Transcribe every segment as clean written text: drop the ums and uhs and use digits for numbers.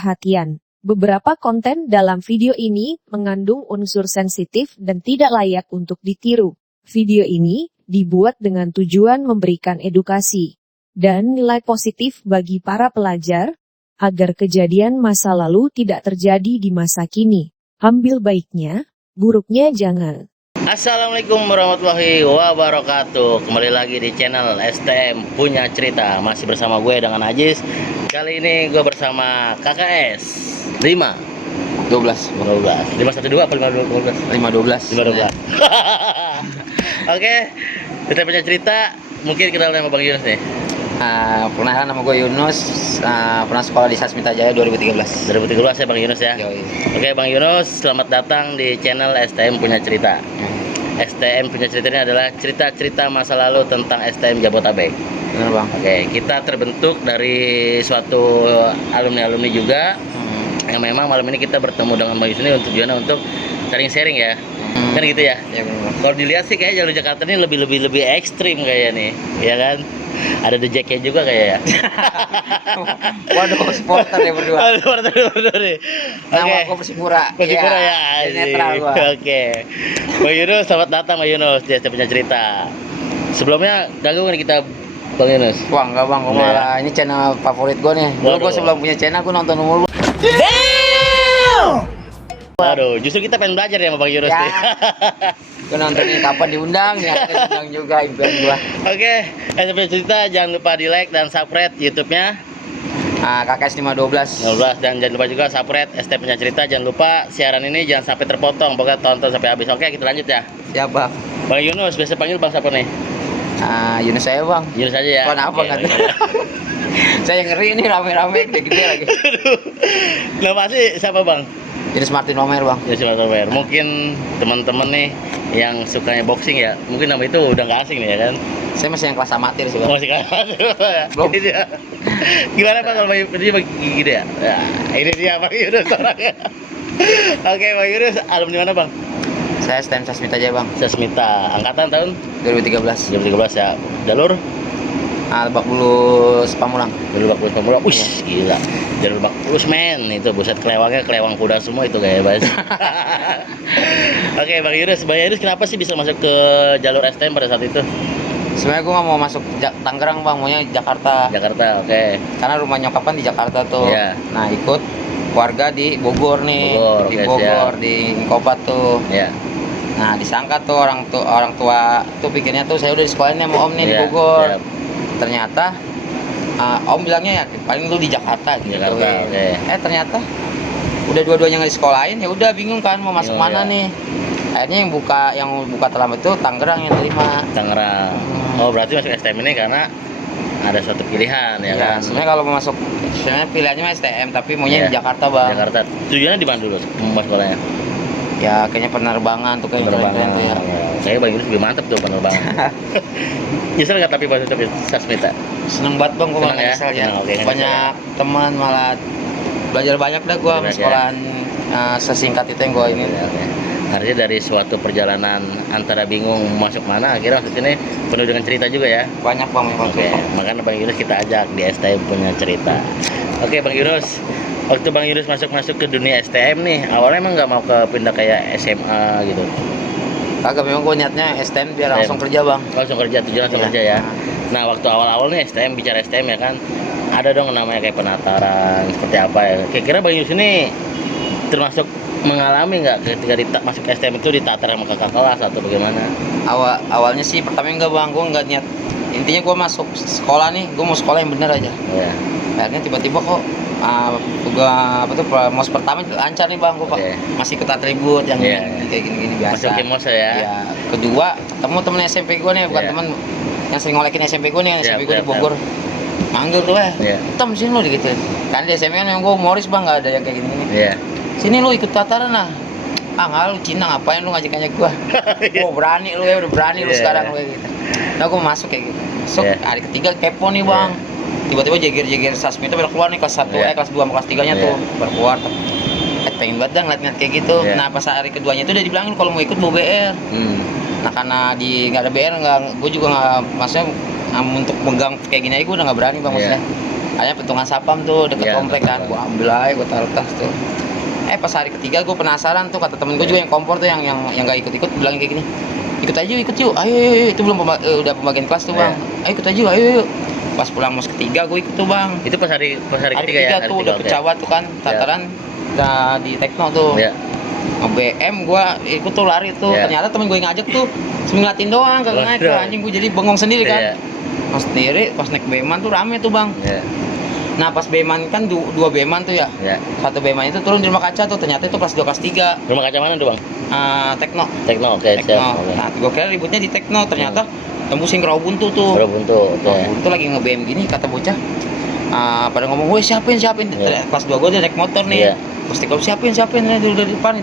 perhatian. Beberapa konten dalam video ini mengandung unsur sensitif dan tidak layak untuk ditiru. Video ini dibuat dengan tujuan memberikan edukasi dan nilai positif bagi para pelajar, agar kejadian masa lalu tidak terjadi di masa kini. Ambil baiknya, buruknya jangan. Assalamualaikum warahmatullahi wabarakatuh. Kembali lagi di channel STM Punya Cerita. Masih bersama gue dengan Ajis. Kali ini gue bersama KKS 5 12 512 apa 512? 512. Oke, kita punya cerita. Mungkin kenal sama Bang Yunus nih. Perkenalan, nama gue Yunus, pernah sekolah di Sasmita Jaya 2013 ya Bang Yunus ya. Yoi. Oke Bang Yunus, selamat datang di channel STM Punya Cerita. STM Punya Cerita ini adalah cerita-cerita masa lalu tentang STM Jabotabek. Bener Bang. Oke, kita terbentuk dari suatu alumni-alumni juga. Yang memang malam ini kita bertemu dengan Bang Yunus ini untuk tujuannya untuk sharing-sharing ya. Kan gitu ya. Ya bener. Kalau dilihat sih kayak jalur Jakarta ini lebih ekstrim kayak nih, ya kan? Ada The Jack-nya juga kayak ya. Waduh, supporter ya berdua. Berdua nih. Nama aku Persipura. Persipura ya. Netral gua. Oke. Bang Yunus, selamat datang Bang Yunus. Dia punya cerita. Sebelumnya ganggu nih kita Bang Yunus. Wah enggak Bang, gua malah ini channel favorit gue nih. Dulu gue sebelum punya channel gue nonton mulu. Waduh, justru kita pengen belajar ya sama Bang Yunus Ya. nih. Gue nonton ini kapan diundang ya, diundang juga impian gua. Oke, yang punya cerita jangan lupa di like dan subscribe YouTube-nya. KKS 512. 12 dan jangan lupa juga subscribe ST Punya Cerita. Jangan lupa siaran ini jangan sampai terpotong, pokoknya tonton sampai habis. Oke, kita lanjut ya. Siap Bang. Bang Yunus, biasa panggil Bang siapa nih? Yunus saya Bang. Yunus aja ya. Kenapa Oke, nggak oke. Saya ngeri ini rame-rame gede-gede lagi. Aduh. Nama sih siapa Bang? Yunus Martin Omer Bang. Yunus Martin. Mungkin teman-teman nih yang sukanya boxing ya, mungkin nama itu udah nggak asing nih ya kan? Saya masih yang kelas amatir sih Bang. Masih kan? Belum. Ini dia. Gimana Bang kalau Bang Yunus gini ya? Ya, ini dia Bang Yunus orangnya. Oke Bang Yunus, alumni mana Bang? Saya STM Sasmita Jaya Bang. Sasmita, angkatan tahun 2013. 2013 ya. Jalur? Lebak Bulus Pamulang. Jalur Lebak Bulus Pamulang. Wih, gila. Jalur Lebak Bulus men, itu buset kelewangnya kelewang kuda semua itu kayak Bang. Oke Bang Yunus, kenapa sih bisa masuk ke jalur STM pada saat itu? Sebenarnya gue nggak mau masuk Tangerang Bang, maunya Jakarta. Jakarta, oke. Karena rumah nyokap kan di Jakarta tuh. Iya. Nah ikut keluarga di Bogor nih. Bogor, di oke, Bogor, siap. di Kopat tuh. Ya. Nah disangka tuh orang tua tuh pikirnya tuh saya udah di sekolahin sama Om nih di Iya, Bogor. siap. Ternyata Om bilangnya ya paling lu di Jakarta gitu. Jakarta, oke. Ternyata udah dua-duanya nggak disekolahin, ya udah bingung kan mau masuk Bingung, mana ya. nih. Akhirnya yang buka terlambat itu Tangerang yang terima. Tangerang. Oh, berarti masuk STM ini karena ada suatu pilihan ya kan? Sebenarnya kalau mau masuk, sebenarnya pilihannya mah STM tapi maunya Iya. di Jakarta Bang. Jakarta. Tujuannya di mana dulu mau sekolahnya? Ya kayaknya penerbangan tuh kayak Penerbangan. tuh ya. Saya Bang Yunus lebih mantep tuh penerbangan. Nyesel nggak tapi pas itu Sasmita? Seneng banget Bang gua Seneng malah ya? nyesel ya. Seneng, oke, nggak Banyak teman malah belajar banyak dah gua Belajar, sekolahan sesingkat itu yang gua ingin. Oke. Artinya dari suatu perjalanan antara bingung masuk mana, akhirnya waktu ini penuh dengan cerita juga ya. Banyak Bang yang Oke, makanya Bang Yunus kita ajak di STM Punya Cerita. Oke Bang Yunus, waktu Bang Yunus masuk ke dunia STM nih, awalnya emang nggak mau pindah kayak SMA gitu? Kagak, memang gua niatnya STM biar STM. langsung kerja Bang. Langsung kerja, tujuan langsung Iya. kerja ya. Nah waktu awal-awal nih STM, bicara STM ya kan, ada dong namanya kayak penataran, seperti apa ya. Kira-kira Bang Yunus ini termasuk mengalami nggak ketika masuk STM itu ditatar sama kakak kelas atau bagaimana? Awalnya sih pertama enggak Bang, gua nggak niat. Intinya gua masuk sekolah nih, gua mau sekolah yang bener aja. Ya. Akhirnya tiba-tiba kok mos pertama lancar nih Bang, gua Oke. masih ikut atribut yang Iya. kayak gini-gini biasa. Masuk Kemos ya? Ya, kedua ketemu temen SMP gua nih, bukan Iya. temen yang sering ngolekin SMP gua nih, yang SMP gua Siap, di Bogor. Manggil tuh Iya. hitam sini lo gitu. Kan di SMP kan yang gua humoris Bang, nggak ada yang kayak gini-gini. Iya. Sini lu ikut tataran lah. Nggak lu Cina, ngapain lu ngajak-ngajak gua? Oh berani lu ya, udah berani lu Iya. sekarang lu kayak gitu. Nah gua masuk kayak gitu. Masuk Iya. hari ketiga kepo nih Bang. Tiba-tiba jeger-jeger Sasmita pada keluar nih kelas 1, Iya. kelas 2 sama kelas 3-nya Iya. tuh baru keluar. Pengen banget dah ngeliat kayak gitu. Iya. Nah pas hari keduanya itu udah dibilangin kalau mau ikut bawa BR. Nah karena nggak ada BR, gue juga nggak, maksudnya untuk megang kayak gini aja gue udah nggak berani Bang, Iya. maksudnya. Ada petungan sapam tuh deket Iya, komplek kan. Gua ambil aja, gua taruh tas tuh. Pas hari ketiga gue penasaran tuh, kata temen gue juga yang kompor tuh yang nggak ikut-ikut, bilang kayak gini, ikut yuk, ayo, itu belum udah pembagian kelas tuh bang, ayo ikut aja, ayo. Pas pulang mos ketiga gue ikut tuh bang. Itu pas hari ketiga ya. Tuh udah pecawat tuh kan, tataran udah di Tekno tuh. Iya. BM gue ikut tuh lari tuh, ternyata temen gue yang ngajak tuh cuma ngeliatin doang, kagak naik tuh anjing, gue jadi bengong sendiri kan. Pas sendiri, pas naik BM-an tuh rame tuh bang. Nah pas BM-an kan dua BM-an tuh ya. Satu BM-an itu turun di rumah kaca tuh, ternyata itu kelas 2 kelas 3. Rumah kaca mana tuh bang? Tekno. Oke, siap. Nah gue kira ributnya di Tekno, ternyata tembusin ke Rawabuntu tuh. Rawabuntu lagi nge-BM gini, kata bocah pada ngomong, woi siapin. Kelas 2 gue udah naik motor nih. Pasti kalau siapin udah di depan.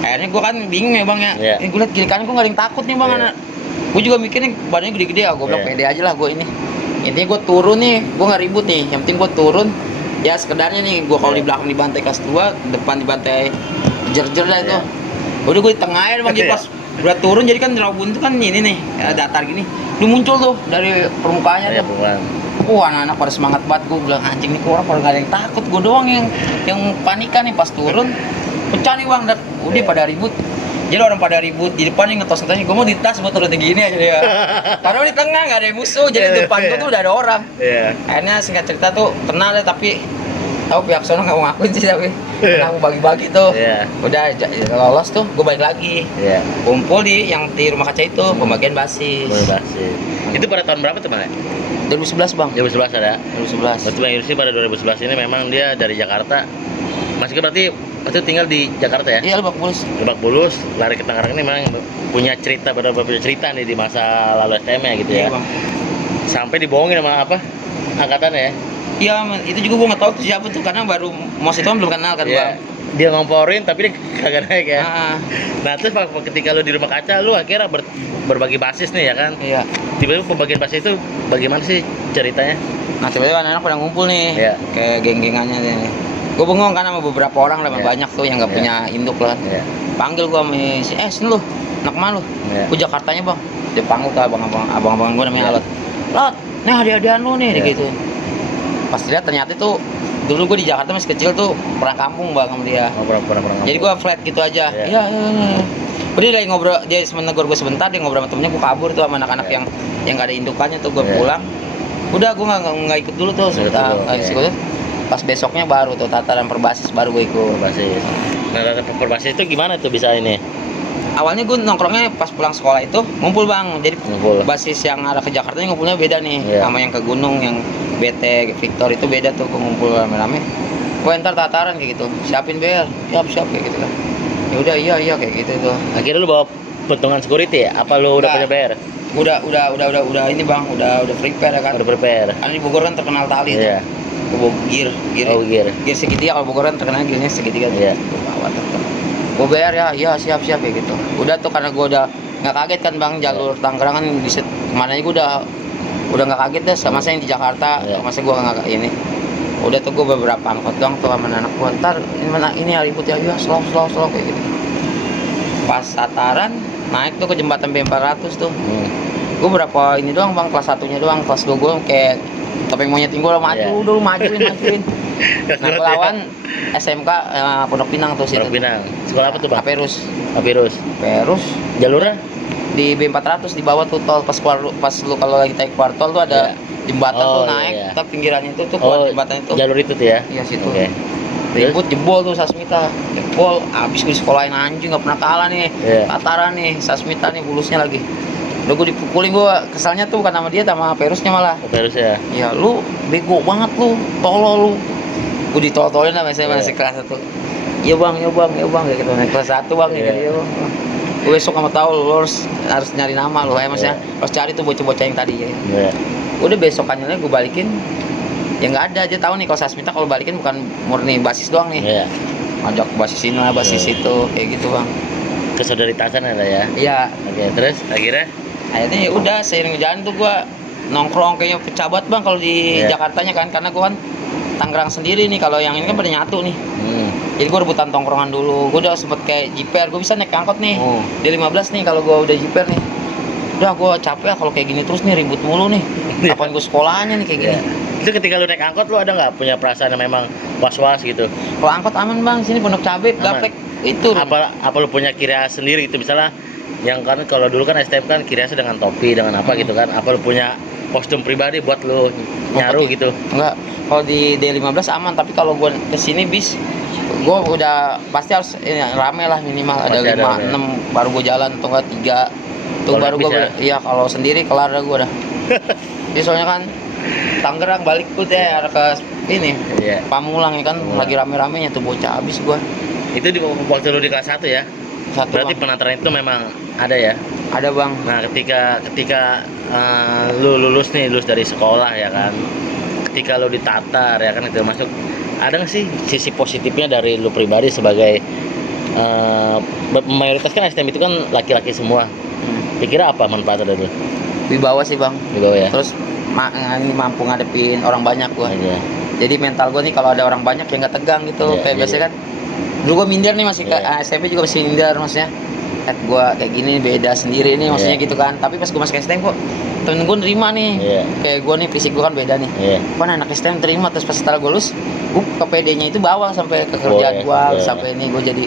Akhirnya gue kan bingung ya bang ya. Gue liat kiri kanan gue gak ada yang takut nih bang. Gue juga mikirnya badannya gede-gede ya, gue bilang pede aja lah gue ini. Intinya gue turun nih, gue gak ribut nih. Yang penting gue turun, ya sekedarnya nih. Gue kalau di belakang di bantai kelas 2, depan di bantai jer-jer lah itu. Udah gue di tengah aja bang, jadi pas udah turun, jadi kan Rawabuntu kan ini nih, datar gini. Dia muncul tuh dari permukaannya tuh. Anak-anak pada semangat banget. Gue bilang anjing nih, orang pada gak ada yang takut, gue doang yang panikan nih. Pas turun, pecah nih bang, dan udah pada ribut. Jadi orang pada ribut di depan nih, ngetos-ngetosnya, gue mau di tas, gue turun gini aja dia. Padahal di tengah gak ada yang musuh, jadi di depan gue tuh udah ada orang. Akhirnya singkat cerita tuh kenal deh, tapi pihak sono gak mau ngakuin sih, tapi karena mau bagi-bagi tuh. Udah lolos tuh, gue balik lagi. Kumpul yang di rumah kaca itu, pembagian basis. Itu pada tahun berapa tuh bang? 2011 bang. 2011 ada? 2011. Berarti Bang Yursi pada 2011 ini memang dia dari Jakarta. Mas Ike berarti tinggal di Jakarta ya? Iya, Lebak Bulus. Lebak Bulus, lari ke Tangerang ini memang punya cerita, punya cerita nih di masa lalu STM ya gitu ya? Iya bang. Sampai dibohongin sama apa? Angkatan ya? Iya, itu juga gue nggak tahu tuh siapa tuh, karena baru mos itu kan belum kenal kan bang. Dia ngomporin tapi dia kagak naik ya. Nah terus ketika lu di rumah kaca, lu akhirnya berbagi basis nih ya kan? Iya. Tiba-tiba pembagian basis itu bagaimana sih ceritanya? Nah tiba-tiba anak-anak pada ngumpul nih, kayak geng-gengannya nih. Gue bengong kan sama beberapa orang lah, banyak tuh yang nggak punya induk lah. Panggil gue sama sini lu, anak mana lu? Gue Jakartanya bang. Dia panggil ke abang-abang gue namanya Alot. Lot, nih hadiah-hadiahan lu nih, gitu. Pas dilihat ternyata tuh, dulu gue di Jakarta masih kecil tuh pernah kampung bang sama dia. Pernah. Jadi gue flat gitu aja. Iya. Udah lagi ngobrol, dia negur gue sebentar, dia ngobrol sama temennya, gue kabur tuh sama anak-anak yang gak ada indukannya tuh, gue pulang. Udah gue nggak ikut dulu tuh, pas besoknya baru tuh tataran perbasis baru gue ikut. Nah perbasis itu gimana tuh bisa ini? Awalnya gue nongkrongnya pas pulang sekolah itu ngumpul bang, jadi basis yang arah ke Jakarta ngumpulnya beda nih, sama yang ke gunung, yang BT Victor itu beda tuh, gue ngumpul rame-rame. Gue ntar tataran kayak gitu, siapin bel, siap kayak gitu kan. Ya udah iya kayak gitu tuh. Akhirnya lu bawa potongan security ya? Apa lu udah punya PR? Udah ini bang, udah prepare ya kan. Udah prepare. Karena di Bogor kan terkenal tali tuh. Gue gear segitiga, kalau Bogor kan terkenal gearnya segitiga tuh. Gue bawa tetep. Gue bayar ya, siap kayak gitu. Udah tuh karena gue udah nggak kaget kan bang, jalur Tangerang kan di kemana aja gue udah nggak kaget deh sama saya yang di Jakarta. Masa gue nggak ini. Udah tuh gue beberapa angkot doang tuh sama anak gue. Ntar ini ribut ya, slow kayak gitu. Pas tataran naik tuh ke jembatan B400 tuh. Gue berapa ini doang bang, kelas 1-nya doang, kelas 2 gue kayak topeng monyet tinggal majuin. Nah gue lawan SMK Pondok Pinang tuh situ. Pondok Pinang. Sekolah apa tuh bang? Aperus. Jalurnya di B400 di bawah tuh tol, pas lu kalau lagi naik keluar tol tuh ada jembatan tuh naik, tapi pinggirannya itu tuh keluar jembatan itu. Jalur itu tuh ya? Iya situ. Ribut jebol tuh Sasmita, jebol abis gue sekolahin anjing, nggak pernah kalah nih. Tataran nih Sasmita nih, bulusnya lagi. Udah gue dipukulin, gue kesalnya tuh bukan sama dia, sama Perusnya malah. Perus ya? Iya, lu bego banget lu, tolol lu. Gue ditololin lah, saya masih kelas 1. Iya bang kayak gitu, kelas 1 bang ya gitu. Gue besok sama tahu lu harus nyari nama lu, maksudnya harus cari tuh bocah-bocah yang tadi ya. Udah besokannya gue balikin, ya nggak ada aja tahu nih kalau Sasmita kalau balikin bukan murni basis doang nih. Ajak basis ini lah, basis itu, kayak gitu bang. Kesolidaritasan ada ya? Iya. Oke, terus akhirnya ya udah seiring jalan tuh gue nongkrong kayaknya pecah banget bang kalau di Jakartanya kan, karena gue kan Tangerang sendiri nih, kalau yang ini kan pada nyatu nih. Jadi gue rebutan tongkrongan dulu, gue udah sempet kayak jiper, gue bisa naik angkot nih di 15 nih kalau gue udah jiper nih. Udah gue capek kalau kayak gini terus nih, ribut mulu nih. Kapan gue sekolahnya nih kayak gini. Itu ketika lu naik angkot, lu ada nggak punya perasaan yang memang was-was gitu? Kalau angkot aman bang, sini Pondok Cabe, Aman. Gaptek itu. Apa lu punya ciri khas sendiri gitu, misalnya yang kan kalau dulu kan STM kan ciri khasnya dengan topi, dengan apa gitu kan? Apa lu punya kostum pribadi buat lu nyaru Oke. gitu? Enggak, kalau di D15 aman, tapi kalau gua kesini bis, gua udah pasti harus ini, rame lah minimal ada Pasti ada 5, rame. 6 baru gua jalan atau enggak 3. Tuh Kalau baru naik bis gua iya kalau sendiri kelar dah gua dah. Jadi soalnya kan Tangerang balik tuh deh arah ke ini Iya. Pamulang ya kan Pamulang. lagi rame-ramenya tuh bocah habis gua. Itu di waktu lu di kelas 1 ya? Satu Berarti bang. penataran itu memang ada ya? Ada bang. Nah, ketika lu lulus dari sekolah ya kan, ketika lu ditatar ya kan, itu masuk, ada nggak sih sisi positifnya dari lu pribadi sebagai mayoritas kan STM itu kan laki-laki semua. Kira apa manfaatnya dari lu? Wibawa sih bang. Di bawah ya? Terus ini mampu ngadepin orang banyak gua. Aja. Jadi mental gua nih kalau ada orang banyak ya nggak tegang gitu. Iya, Kayak iya. biasanya kan dulu gua minder nih masih ke Iya. SMP juga masih minder maksudnya. Gua kayak gini beda sendiri nih maksudnya Iya. gitu kan. Tapi pas gua masuk STM kok temen gua nerima nih. Iya. Kayak gua nih fisik gua kan beda nih. Iya. Kan anak STM terima, terus pas setelah gua lulus gua ke PD-nya itu bawa sampai ke kerjaan Boleh, gua, boleh. sampai ini gua jadi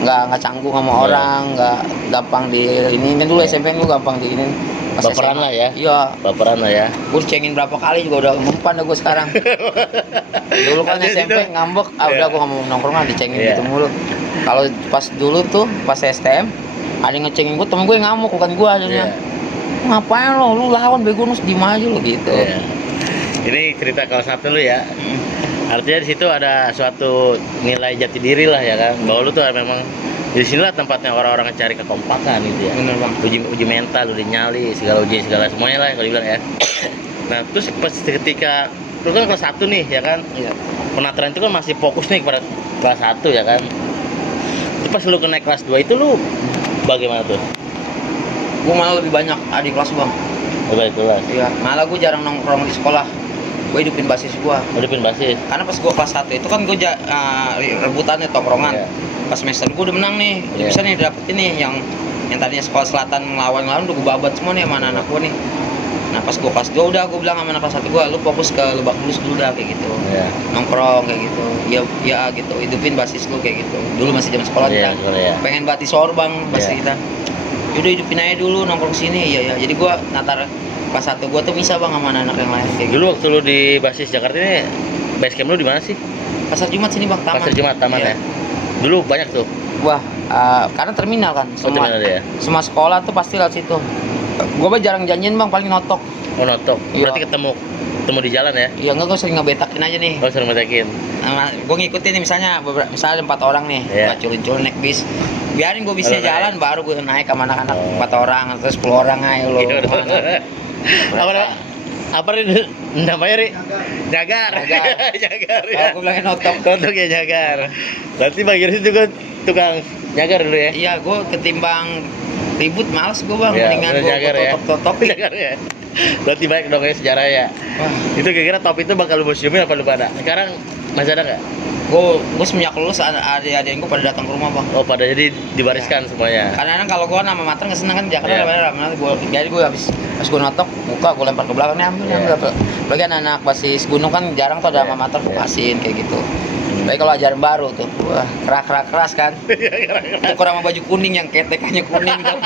nggak canggung sama Iya. orang, nggak gampang di ini. Kan dulu SMP gua gampang di ini. Pas Baperan SMA. lah ya? Iya. Baperan lah ya. Gue dicengin berapa kali juga udah mempan dah gue sekarang. Dulu kan Ada SMP gitu. ngambek, Iya. udah gue nggak mau nongkrong lah dicengin Iya. gitu mulu. Kalau pas dulu tuh pas STM ada yang ngecengin gue, temen gue yang ngamuk bukan gue akhirnya. Iya. Ngapain lo, lu lawan bego nus diem aja lo gitu. Iya. Ini cerita kelas 1 lu ya. Artinya di situ ada suatu nilai jati diri lah ya kan, bahwa lu tuh memang di sinilah tempatnya orang-orang cari kekompakan gitu ya. Bener bang. Uji mental, uji nyali, segala semuanya lah kalau dibilang ya. Nah, terus pas ketika lu kan kelas 1 nih ya kan, Iya. penataran itu kan masih fokus nih kepada kelas 1 ya kan. Itu pas lu naik kelas 2 itu lu bagaimana tuh? Gue malah lebih banyak adik kelas bang. Balik kelas. Iya. Malah gue jarang nongkrong di sekolah. Gue hidupin basis gue. Udipin basis. Karena pas gue kelas 1 itu kan gue rebutannya tongkrongan. Iya. Pas semester gue udah menang nih, udah Iya. bisa nih dapet ini yang tadinya sekolah selatan ngelawan udah gue babat semua nih sama anak gue nih. Nah pas gue kelas 2 udah gue bilang sama anak kelas 1 gue, lu fokus ke Lebak Bulus dulu dah kayak gitu, Iya. nongkrong kayak gitu, ya gitu, hidupin basis lu kayak gitu. Dulu masih zaman sekolah Iya, kita sekolah ya. pengen bati sor bang, basis Iya. kita. Yaudah hidupin aja dulu nongkrong sini, ya. Jadi gue natar kelas 1 gue tuh bisa bang sama anak yang lain kayak gitu. Dulu waktu lu di basis Jakarta ini, base camp lu di mana sih? Pasar Jumat sini bang, taman. Pasar Jumat, taman Iya. ya. Dulu banyak tuh. Wah, karena terminal kan, semua terminal ya? semua sekolah tuh pasti lewat situ. Gue mah jarang janjian bang, paling notok. Oh, notok. Iya. Berarti ketemu di jalan ya? Ya enggak, gue sering ngebetakin aja nih. Oh, sering ngetekin. Gue ngikutin nih misalnya 4 orang nih, Iya. gue culun-culun naik bis. Biarin gue bisnya Baru naik. jalan, baru gue naik sama anak-anak Oh. 4 orang, terus 10 orang aja lo. Gitu. Apa nih namanya, Ri? Jagar. Jagar. Jagar ya. Kalau gue bilangin notok. Notok ya, jagar. Berarti Bang Iris juga tukang jagar dulu ya? Iya, gue ketimbang ribut males gue bang, Iya, mendingan bener gue jagar ya. totok-totokin. Jagar ya. Berarti baik dong ya sejarah ya. Wah, Itu kira-kira top itu bakal lu museumin apa lu pada? Sekarang masih ada nggak? gue semenjak lulus adik-adik gue pada datang ke rumah bang. Oh, pada jadi dibariskan semuanya. Kadang-kadang kalau gue nama mater nggak seneng kan Jakarta Iya. ramai jadi gue habis pas gue notok buka gue lempar ke belakang nih ambil Iya. lagi anak basis gunung kan jarang tuh ada Iya. nama mater gue Iya. kasihin kayak gitu. Tapi kalau ajaran baru tuh wah keras kan tuker sama baju kuning yang ketekannya kuning tuh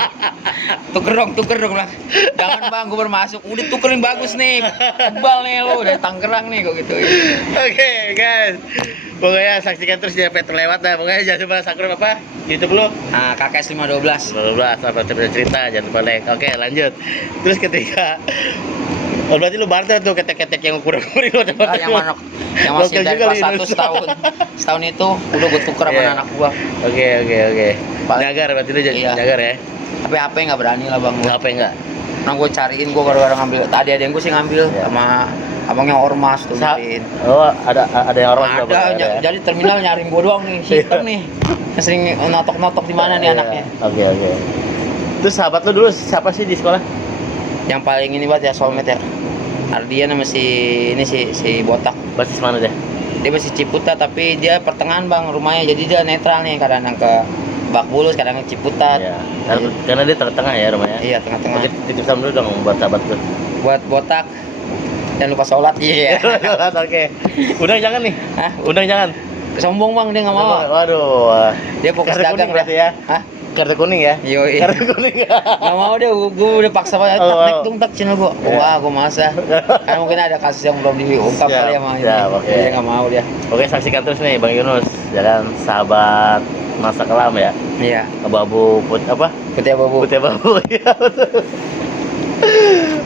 tuker dong lah jangan bang gue baru masuk udah tukerin bagus nih tebal nih lo dari Tangerang nih gue gitu. Oke, guys. Pokoknya saksikan terus dia terlewat dah. Pokoknya jangan lupa subscribe apa? YouTube lu. Nah KKS 512 12 apa cerita jangan lupa like. Oke, lanjut. Terus ketika oh, berarti lu barter tuh ketek-ketek yang ukuran-ukuran lu ada yang masih Gokil dari juga kelas lu 1 setahun itu udah gue tuker sama Iya. anak gua. Oke. Paling- Jagar berarti lu Iya. jagar ya. Tapi HP nggak berani lah bang. Apa enggak? Nah gue cariin gue gara-gara ngambil. Tadi ada yang gue sih ngambil Iya. sama abangnya ormas tuh nyariin. Oh, ada yang orang juga, Bang, Ada, jadi terminal nyariin gue doang nih, si hitam nih. Yang sering notok-notok di mana nih Iya. anaknya. Oke. Terus sahabat lu dulu siapa sih di sekolah? Yang paling ini banget ya soulmate ya. Ardian sama si botak. Basis mana deh? Dia masih Ciputat tapi dia pertengahan bang rumahnya, jadi dia netral nih, kadang ke Bak Bulus, kadang ke Ciputat. Iya. Karena dia tengah-tengah ya rumahnya. Iya tengah-tengah. Oke, titip salam dulu dong buat sahabat tuh. Buat botak Jangan lupa sholat. Iya. Oke. Undang jangan nih. Hah? Undang jangan. Sombong bang, dia nggak mau. Waduh. Dia fokus Kartu dagang kuning berarti ya. Hah? Kartu kuning ya. Yoi. Kartu kuning. Nggak mau deh, gue udah paksa banget. Oh, Tak, naik wow. dong tak channel gue. Iya. Wah, gue masa. Karena mungkin ada kasus yang belum diungkap Siap, kali ya mah. siap, oke. Dia nggak mau dia. Oke, saksikan terus nih Bang Yunus. Jalan sahabat masa kelam ya. Iya. Abu-abu apa? Putih abu-abu. Putih abu. Iya, betul.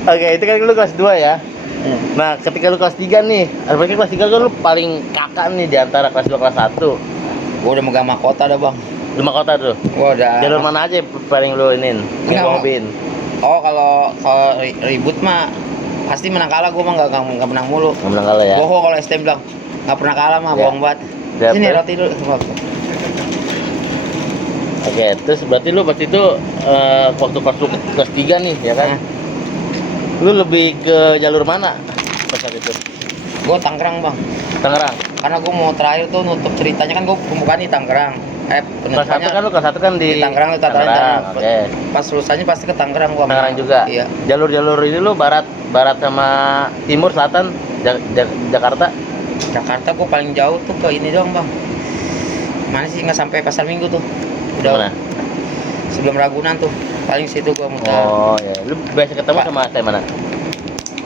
Oke, itu kan lu kelas 2 ya. Nah, ketika lu kelas 3 nih, berarti kelas 3 kan lu paling kakak nih di antara kelas 2 kelas 1. Gue udah megang mahkota dah bang. Lu mahkota tuh. Gue udah. Jalur mana aja paling lu inin? Enggak, Ngomongin. Oh kalau ribut mah pasti menang kalah. Gue mah nggak menang mulu. Nggak menang kalah ya. Bohong kalau STM bilang nggak pernah kalah mah, Ya. bohong banget. Ya, Sini terus? roti dulu. Oke, terus berarti lu waktu itu waktu kelas lu kelas 3 nih, ya kan? Lu lebih ke jalur mana pas saat itu? Gue Tangerang bang. Tangerang. Karena gue mau terakhir tuh nutup ceritanya kan gue pembukaan di Tangerang. Kelas 1 Penutupannya kan lu kelas 1 kan di di Tangerang, lu Tangerang. Tangerang. Oke. Pas lulusannya pasti ke Tangerang gua. Tangerang juga. Iya. Jalur-jalur ini lu barat sama timur, selatan, Jakarta. Jakarta gua paling jauh tuh ke ini doang bang. Mana sih nggak sampai Pasar Minggu tuh. Udah. Mana? Sebelum Ragunan tuh. Paling situ gua muter. Oh, ya. Lu biasa ketemu Pak. sama saya mana?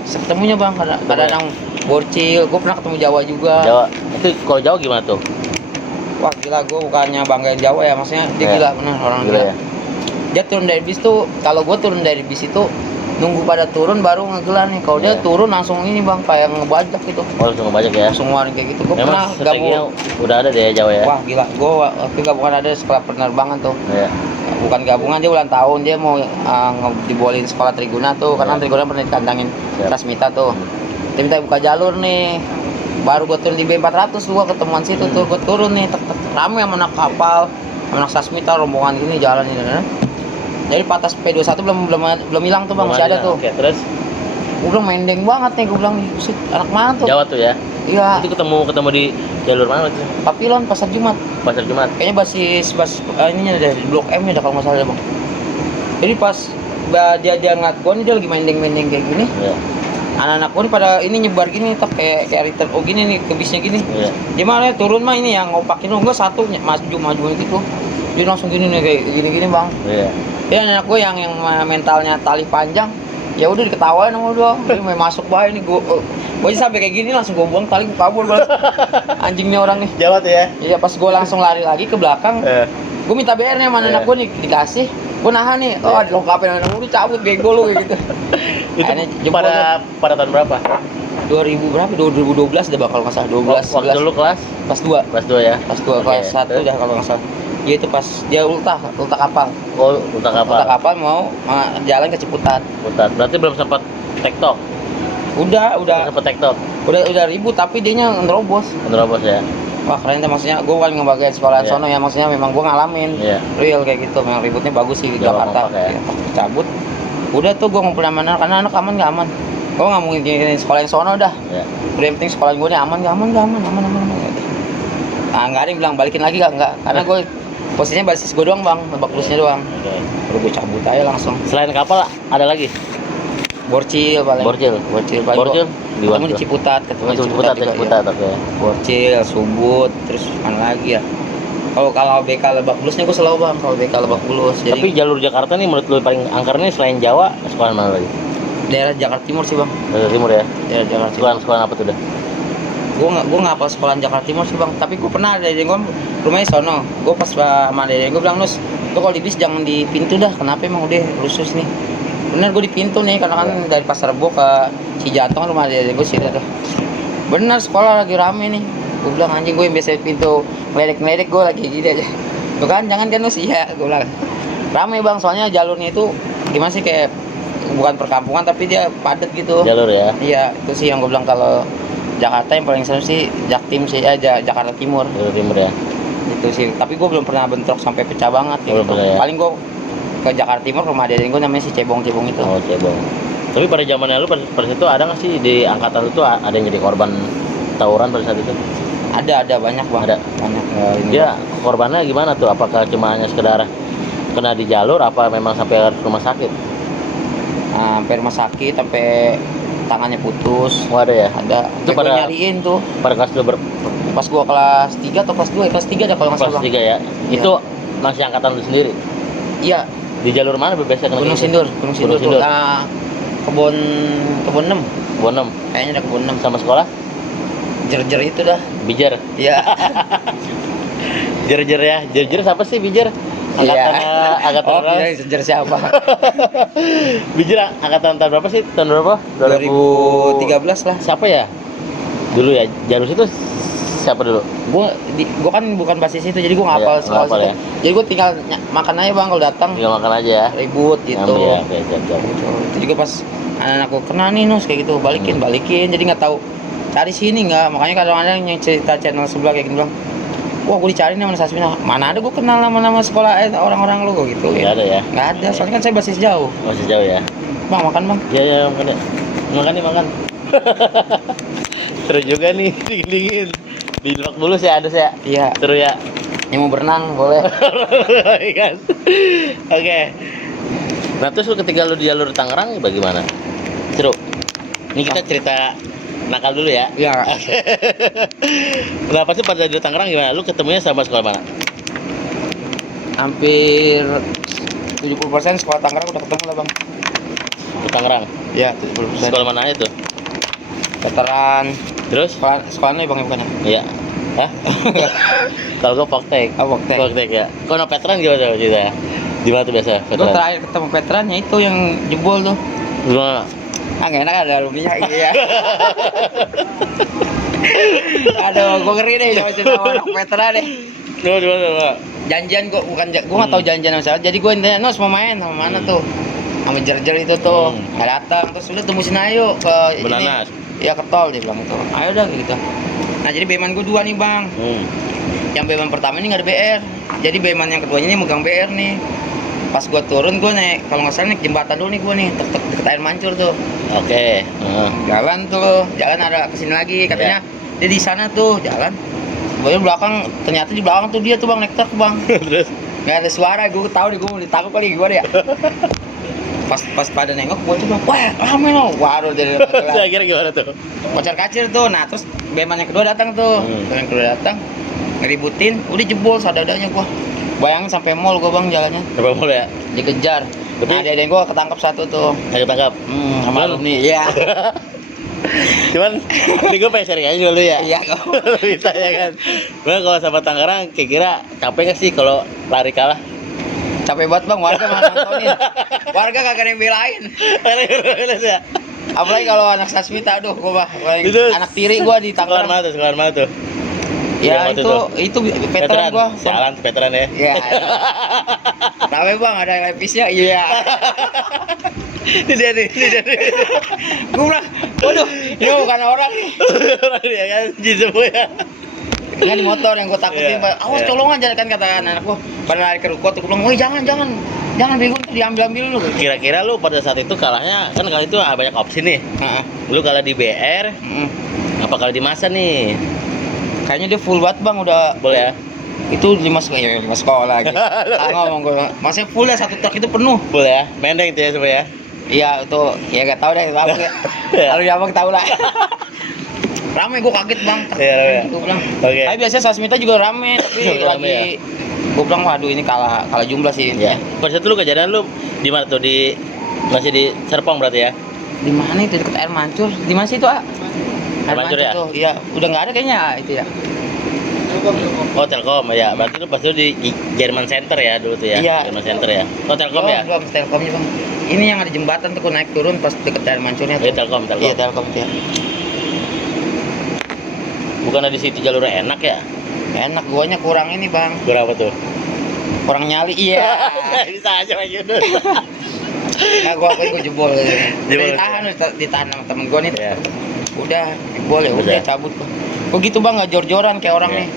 Ketemunya bang, ada yang Borcil. Gua pernah ketemu Jawa juga. Jawa. Itu kalau Jawa gimana tuh? Wah gila, gua bukannya banggain Jawa ya, maksudnya dia Ya. gila bener orang Gila gila. ya. Dia turun dari bis tuh, kalau gua turun dari bis itu nunggu pada turun baru ngegelar nih. Kalau dia Iya. turun langsung ini bang, kayak ngebajak gitu. Oh, langsung ngebajak ya. Langsung ngeluarin kayak gitu. Gua pernah Memang strateginya gabung. udah ada deh Jawa ya. Wah gila, gua tapi gabungan ada sekolah penerbangan tuh. Iya. Bukan gabungan, dia ulang tahun, dia mau dibolehin sekolah Triguna tuh, karena Iya. Triguna pernah dikandangin Siap. Tasmita tuh. Dia minta buka jalur nih. Baru gua turun di B400 gua ketemuan situ tuh, gua turun nih, tek tek rame sama anak kapal, sama anak Tasmita rombongan gini jalan ini. Jadi patas P21 belum hilang tuh bang, masih ada tuh. Oke, terus Gua bilang mendeng banget nih, gua bilang nih, buset, anak mana tuh? Jawa tuh ya. Iya, Itu ketemu di jalur mana tuh? Papilon Pasar Jumat. Pasar Jumat. Kayaknya basis ininya dari Blok M nya dah kalau nggak salah bang. Jadi pas dia ngeliat gua nih, dia lagi mendeng kayak gini. Iya. Anak-anak gua nih pada ini nyebar gini, tak kayak return gini nih ke bisnya gini. Iya. Dia malah turun mah ini yang ngopakin lu enggak satu maju gitu. Dia langsung gini nih kayak gini bang. Iya. Dia anak gua yang mentalnya tali panjang. Ya udah diketawain sama doang. Dia mau masuk bahaya nih gua aja sampai kayak gini langsung gua buang tali, gua kabur gua. Anjingnya orang nih. Jawa tuh ya. Iya pas gua langsung lari lagi ke belakang. Iya. Gue minta BR nih sama anak gue nih, dikasih. Gue nahan nih, oh dilengkapin anak gue, cabut bego lu kayak gitu. Itu Akhirnya jempol pada tahun berapa? 2000 berapa? 2012 dah bakal nggak salah, 12 Waktu 11. dulu kelas Pas 2 kelas 2 ya. Pas 2 Oke, kelas 1 terus? dah kalau nggak salah. Iya itu pas dia ultah kapal. Oh, utak Ultah apa? kapal mau jalan ke Ciputat. Putar. Berarti belum sempat TikTok. Udah Sempat TikTok. udah ribut tapi dia nya nerobos. Menerobos ya. Wah keren tuh, maksudnya gue paling ngebagain sekolah Iya. sono ya, maksudnya memang gue ngalamin Iya. real kayak gitu, memang ributnya bagus sih di Jawa Jakarta. kompak ya. Iya, cabut. Udah tuh gue ngumpul sama anak, karena anak aman gak aman. Gue nggak mau ngizinin sekolah yang sono dah. Ya. Udah yang penting sekolah gue nih aman. Nah nggak ada yang bilang balikin lagi nggak, karena gue posisinya basis gue doang bang, lebak lulusnya doang. Oke. Udah gue cabut aja langsung. Selain kapal ada lagi? Borcil paling. Borcil. paling. Borcil di Ketemu di mana? Ciputat, Ciputat, juga, Ciputat, ya. oke. Borcil, Subut, terus mana lagi ya? Kalau BK Lebak Bulusnya gue selalu bang, kalau BK Lebak Bulus. Jadi Tapi jalur Jakarta nih menurut lu paling angker nih selain Jawa, sekolah mana lagi? daerah Jakarta Timur sih bang. Dari timur ya. Daerah Jakarta Timur. Sekolah apa tuh dah? Gue nggak hafal sekolah Jakarta Timur sih bang. Tapi gue pernah ada gue rumahnya sono. Gue pas sama dede gue bilang, Nus, lu kalau di bis jangan di pintu dah. Kenapa emang udah khusus nih? Bener gue di pintu nih, karena kan dari Pasar Rebo ke Cijantung rumah dede gue situ tuh. Bener sekolah lagi rame nih. Gue bilang anjing, gue yang biasa di pintu ngeledek gue lagi gini aja. Tuh kan jangan kan Nus, iya gue bilang. Rame bang, soalnya jalurnya itu gimana sih, kayak bukan perkampungan tapi dia padat gitu. Jalur ya. Iya, itu sih yang gue bilang. Kalau Jakarta yang paling seru sih Jaktim sih, Jakarta Timur. Jalur timur ya. Itu sih, tapi gue belum pernah bentrok sampai pecah banget Belum gitu. pernah ya? Paling gue ke Jakarta Timur rumah dede gue namanya si Cebong itu. Oh, cebong. Tapi pada zamannya lu pada itu ada nggak sih di angkatan lu tuh ada yang jadi korban tawuran pada saat itu? Ada banyak bang. Ada. Banyak ini. Dia korbannya gimana tuh? Apakah cuma hanya sekedar kena di jalur, apa memang sampai harus rumah sakit? Sampai rumah sakit, sampai tangannya putus. Oh, ada ya. Ada. Itu Kayak gua pada- nyariin tuh. Pada kelas dua Pas gua kelas 3 atau kelas 2, kelas 3 ada kalau nggak kelas salah. 3 ya. Iya. Itu masih angkatan lu sendiri. Iya, Di jalur mana biasa kena Gunung gitu? Sindur, Gunung Sindur tuh. Sindur. Nah, kebun 6. Bonum Kayaknya ada kebun 6. sama sekolah Jer-jer itu dah. Bijar. Iya. Jer-jer ya. Jer-jer siapa sih Bijar? Angkatan Oh, berapa? kirain jer siapa? Bijar angkatan tahun berapa sih? Tahun berapa? 2013 lah. Siapa ya? Dulu ya, jalur situ siapa dulu? Gua kan bukan basis itu, jadi gua nggak Iya, hafal nggak sekolah hafal situ. ya. Jadi gua tinggal makan aja bang kalau datang, Tinggal makan aja ya. ribut gitu. Ngambil ya, oke, siap. Itu juga pas anak aku kena nih Nus kayak gitu, balikin, jadi nggak tahu cari sini nggak. Makanya kadang-kadang yang cerita channel sebelah kayak gitu bilang, wah gue dicari nih sama Sasmina, mana ada gue kenal nama-nama sekolah orang-orang lu gua gitu. Nggak ada ya? Nggak ada, soalnya kan saya basis jauh. Masih jauh ya. Bang makan bang. Iya, makan ya. Makan. Seru juga nih, dingin-dingin. Di Lebak Bulus ya ada ya. Iya. Seru ya. Yang mau berenang boleh. Kan? Oke. Nah terus lu ketika lu di jalur Tangerang bagaimana? Seru. Ini kita cerita nakal dulu ya. Iya. Kenapa sih pada jalur Tangerang gimana? Lu ketemunya sama sekolah mana? Hampir 70% sekolah Tangerang udah ketemu lah bang. Di Tangerang. Iya 70%. Sekolah mana aja tuh? Veteran. Terus? Sekolahnya bang bukannya? Iya. Hah? Kalau gua Poktek. Oh, Poktek. Poktek ya. Kalau veteran gimana cerita ya? Di mana tuh biasa Gue veteran? terakhir ketemu veterannya itu yang jebol tuh. Gimana? Ah nggak enak ada alumninya iya. Aduh, gue ngeri deh sama cerita sama anak veteran deh. Gimana? Janjian gue nggak tahu janjian sama siapa. Jadi gue intinya Nus mau main sama mana tuh? Sama jer-jer itu tuh. Nggak datang. Terus udah tembusin ayo ke Bananas. ini. Iya ke tol dia bilang itu. Ayo dah gitu. Nah jadi beman gue 2 nih bang. Yang beman pertama ini nggak ada BR. Jadi beman yang keduanya ini megang BR nih. Pas gue turun gue naik, kalau nggak salah naik jembatan dulu nih gue nih, deket air mancur tuh. Oke. Jalan ada kesini lagi katanya dia di sana tuh jalan. Gue belakang, ternyata di belakang tuh dia tuh bang naik truk bang. Terus? Nggak ada suara, gue tahu nih gue mau ditangkap kali gue ya. Pas pada nengok gue tuh bilang, wah rame loh. Waduh dari Saya kira gimana tuh? kocar kacir tuh. Nah terus beman yang kedua datang tuh, yang kedua datang ngeributin, udah jebol sadadanya gue. Bayangin sampai mall gue bang jalannya. Berapa mulu ya? Dikejar. Tapi- Nah adek gue ketangkap satu tuh. Ayo tangkap. Sama alumni, iya. Cuman ini gue pengen sharing aja dulu ya. Iya kok. Bisa ya kan. Bang kalau sama Tangerang kira-kira capek gak sih kalau lari kalah? Capek banget bang, warga mana nontonin. Warga kagak ada yang belain. ya. Apalagi kalau anak Sasmita, aduh gua Itu anak tiri gua di Sekolah Tangerang. mana tuh? Sekolah mana tuh? Ya Yang waktu itu veteran gua. Sialan veteran ya. Iya. Rame bang, ada lepisnya. Iya. Ini dia nih. Gua bilang, waduh, ini bukan orang nih. Orang dia kan jin semua ya. Ini di motor yang gua takutin, Iya, awas iya. colongan jangan kan kata anak gua. Pada lari ke ruko tuh gua bilang, woi jangan bego tuh diambil lu. Kira-kira lu pada saat itu kalahnya kan kali itu banyak opsi nih. Heeh. Lu kalah di BR, apa kalah di masa nih? Kayaknya dia full banget bang, udah Boleh ya? itu 5 sekolah lagi. Ngomong gue, masih full ya, satu truk itu penuh. Boleh ya? Mendeng tuh ya semua ya? Iya itu, ya gak tahu deh, apa ya. Kalau abang tahu lah. Rame, gue kaget bang. Iya, rame. Gue bilang. Oke. Tapi biasanya Sasmita juga rame, tapi Rame lagi. ya? Gue bilang, waduh ini kalah jumlah sih. Ya. Pada saat itu lu kejadian lu di mana tuh? Masih di Serpong berarti ya? Di mana itu deket air mancur? Di mana sih itu ah? Air Mancur ya? Tuh, iya. Udah nggak ada kayaknya itu ya. Oh Telkom ya, berarti lu pasti lu di Jerman Center ya dulu tuh ya? Iya. Jerman Center ya? Oh Telkom ya? Belum, Telkomnya bang. Ini yang ada jembatan tuh, naik turun pas deket air mancurnya. Oh, iya, Telkom. Iya Telkom ya. Bukan di situ jalur enak ya? Enak, guanya kurang ini bang. Berapa tuh? Kurang nyali, iya. Bisa aja Mas Yunus. Nah, gua jebol gitu. Jebol. Ditahan sama temen gua nih. Iya. Udah, jebol ya, udah Udah. cabut gua. Gua gitu bang, nggak jor-joran kayak orang Iya. nih.